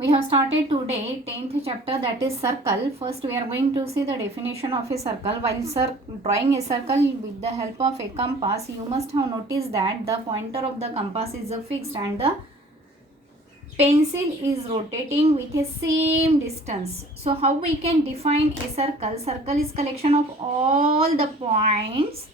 We have started today 10th chapter, that is circle. First we are going to see the definition of a circle. While drawing a circle with the help of a compass, you must have noticed that the pointer of the compass is fixed and the pencil is rotating with a same distance. So how we can define a circle? Circle is collection of all the points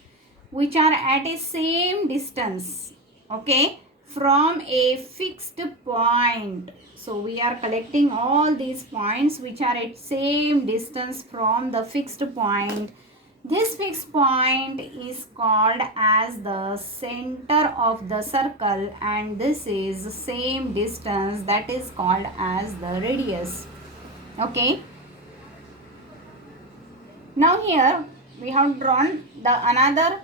which are at a same distance, okay, from a fixed point. So we are collecting all these points which are at same distance from the fixed point. This fixed point is called as the center of the circle, and this is same distance, that is called as the radius. Okay. Now here we have drawn the another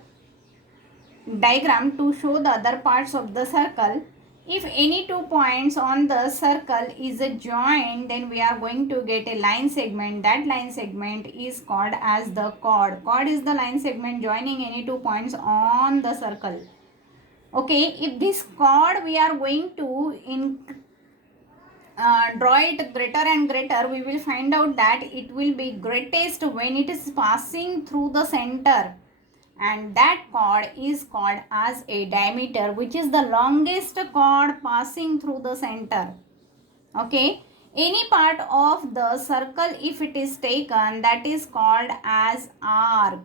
diagram to show the other parts of the circle. If any two points on the circle is a joint, then we are going to get a line segment. That line segment is called as the chord. Chord is the line segment joining any two points on the circle. Okay, if this chord we are going to draw it greater and greater, we will find out that it will be greatest when it is passing through the center, and that chord is called as a diameter, which is the longest chord passing through the center. Okay, any part of the circle, if it is taken, that is called as arc.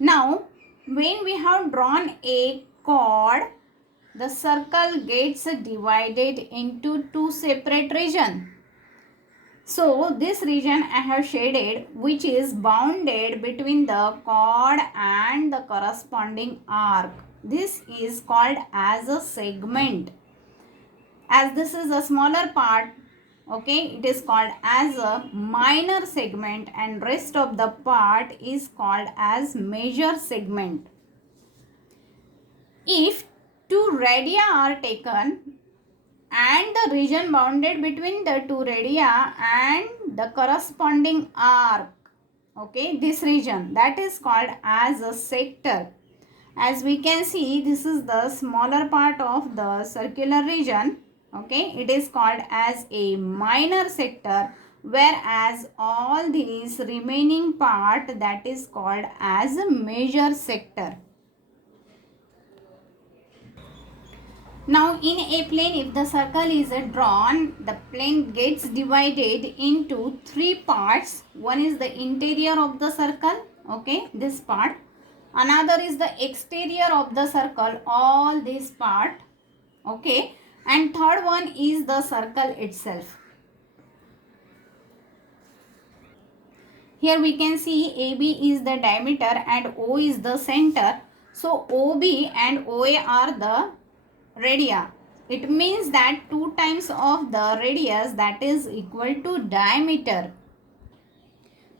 Now when we have drawn a chord, the circle gets divided into two separate regions. So this region I have shaded, which is bounded between the chord and the corresponding arc. This is called as a segment. As this is a smaller part, okay, it is called as a minor segment, and rest of the part is called as major segment. If two radii are taken and the region bounded between the two radii and the corresponding arc, okay, this region, that is called as a sector. As we can see, this is the smaller part of the circular region, okay, it is called as a minor sector, whereas all these remaining part, that is called as a major sector. Now in a plane, if the circle is drawn, the plane gets divided into three parts. One is the interior of the circle, okay, this part. Another is the exterior of the circle, all this part, okay. And third one is the circle itself. Here we can see AB is the diameter and O is the center. So OB and OA are the radii. It means that 2 times of the radius, that is equal to diameter.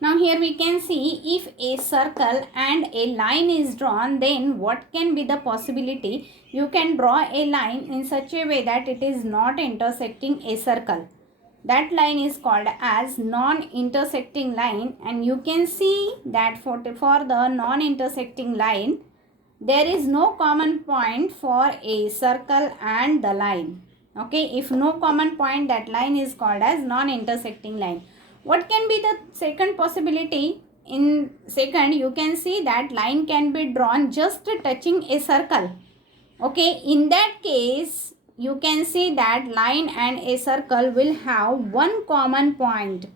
Now here we can see, if a circle and a line is drawn, then what can be the possibility? You can draw a line in such a way that it is not intersecting a circle. That line is called as non-intersecting line, and you can see that for the non-intersecting line, there is no common point for a circle and the line. Okay, if no common point, that line is called as non-intersecting line. What can be the second possibility? In second, you can see that line can be drawn just touching a circle. Okay, in that case, you can see that line and a circle will have one common point.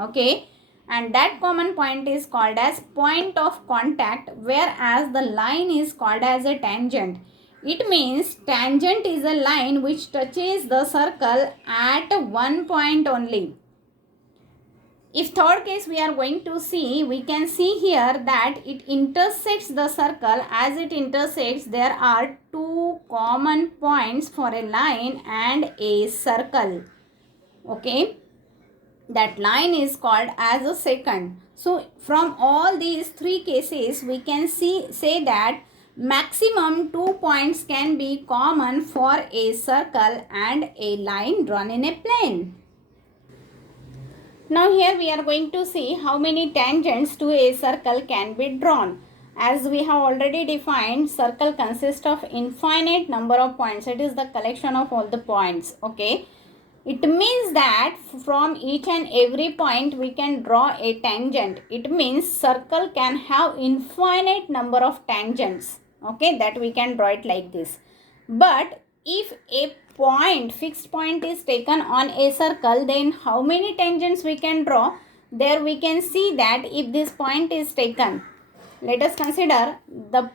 Okay, and that common point is called as point of contact, whereas the line is called as a tangent. It means tangent is a line which touches the circle at one point only. If third case we are going to see, we can see here that it intersects the circle. As it intersects, there are two common points for a line and a circle. Okay, that line is called as a secant. So from all these three cases, we can say that maximum 2 points can be common for a circle and a line drawn in a plane. Now here we are going to see how many tangents to a circle can be drawn. As we have already defined, circle consists of infinite number of points. It is the collection of all the points. Okay. It means that from each and every point we can draw a tangent. It means circle can have infinite number of tangents. Okay, that we can draw it like this. But if a point, fixed point is taken on a circle, then how many tangents we can draw? There we can see that if this point is taken, let us consider the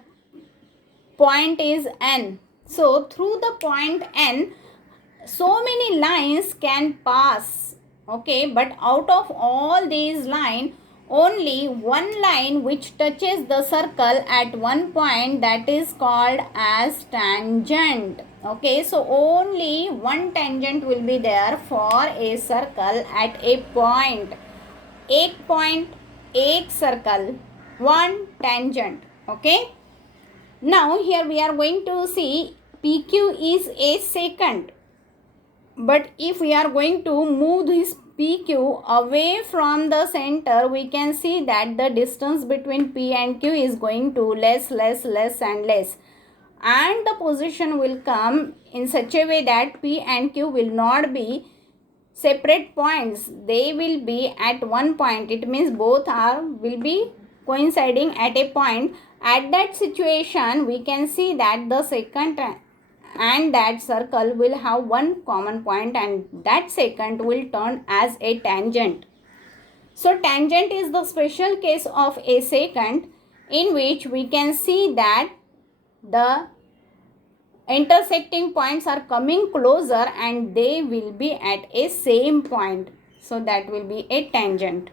point is n. So through the point n, so many lines can pass. Okay, but out of all these lines, only one line which touches the circle at one point, that is called as tangent. Okay, so only one tangent will be there for a circle at a point. एक point, एक circle, one tangent. Okay, now here we are going to see PQ is a secant. But if we are going to move this PQ away from the center, we can see that the distance between P and Q is going to less and less. And the position will come in such a way that P and Q will not be separate points. They will be at one point. It means both will be coinciding at a point. At that situation, we can see that the secant and that circle will have one common point, and that secant will turn as a tangent. So tangent is the special case of a secant in which we can see that the intersecting points are coming closer and they will be at a same point. So that will be a tangent.